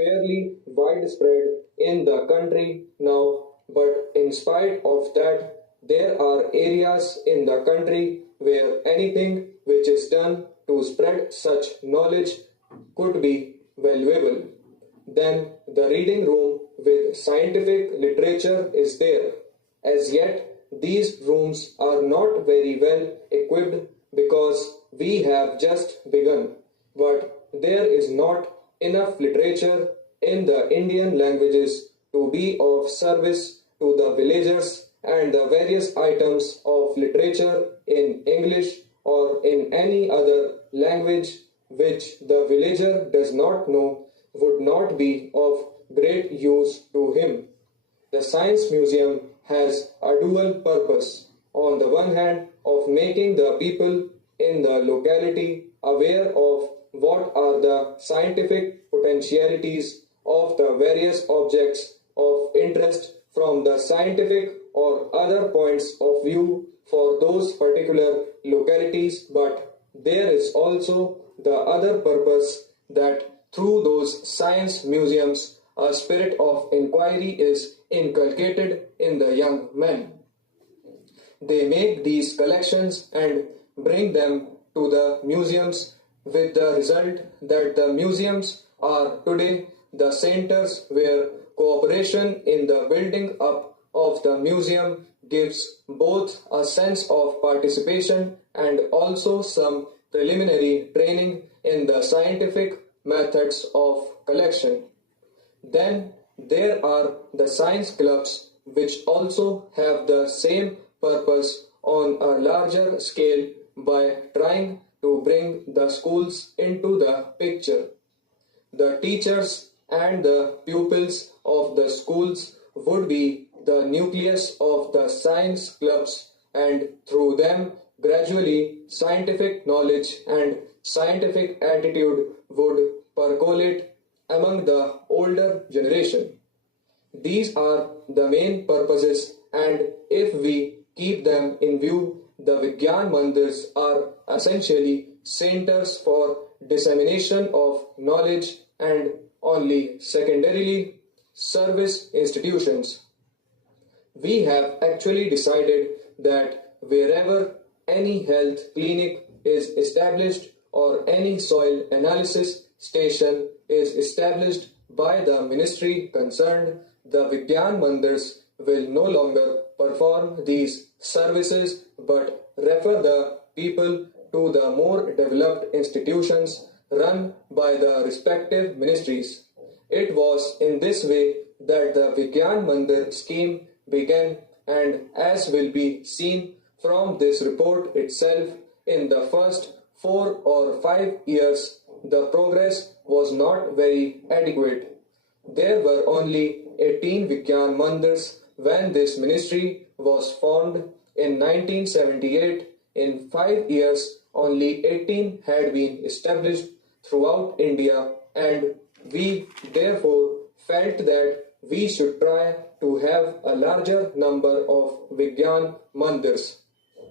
fairly widespread in the country now, but in spite of that, there are areas in the country where anything which is done to spread such knowledge could be valuable. Then the reading room with scientific literature is there. As yet, these rooms are not very well equipped because we have just begun. But there is not enough literature in the Indian languages to be of service to the villagers, and the various items of literature in English or in any other language which the villager does not know would not be of great use to him. The Science Museum has a dual purpose. On the one hand, of making the people in the locality aware of what are the scientific potentialities of the various objects of interest from the scientific or other points of view for those particular localities, but there is also the other purpose that through those science museums a spirit of inquiry is inculcated in the young men. They make these collections and bring them to the museums, with the result that the museums are today the centers where cooperation in the building up of the museum gives both a sense of participation and also some preliminary training in the scientific methods of collection. Then there are the science clubs, which also have the same purpose on a larger scale by trying to bring the schools into the picture. The teachers and the pupils of the schools would be the nucleus of the science clubs, and through them gradually scientific knowledge and scientific attitude would percolate among the older generation. These are the main purposes, and if we keep them in view, the Vigyan Mandirs are essentially centers for dissemination of knowledge and only secondarily service institutions. We have actually decided that wherever any health clinic is established or any soil analysis station is established by the ministry concerned, the Vigyan Mandirs will no longer perform these services but refer the people to the more developed institutions run by the respective ministries. It was in this way that the Vigyan Mandir scheme began, and as will be seen from this report itself, in the first 4 or 5 years the progress was not very adequate. There were only 18 Vigyan Mandirs when this ministry was formed in 1978. In 5 years, only 18 had been established throughout India, and we therefore felt that we should try to have a larger number of Vigyan Mandirs.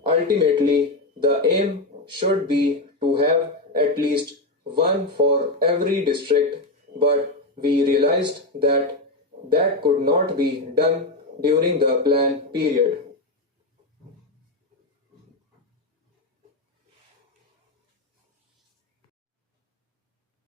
Ultimately, the aim should be to have at least one for every district, but we realized that that could not be done during the plan period.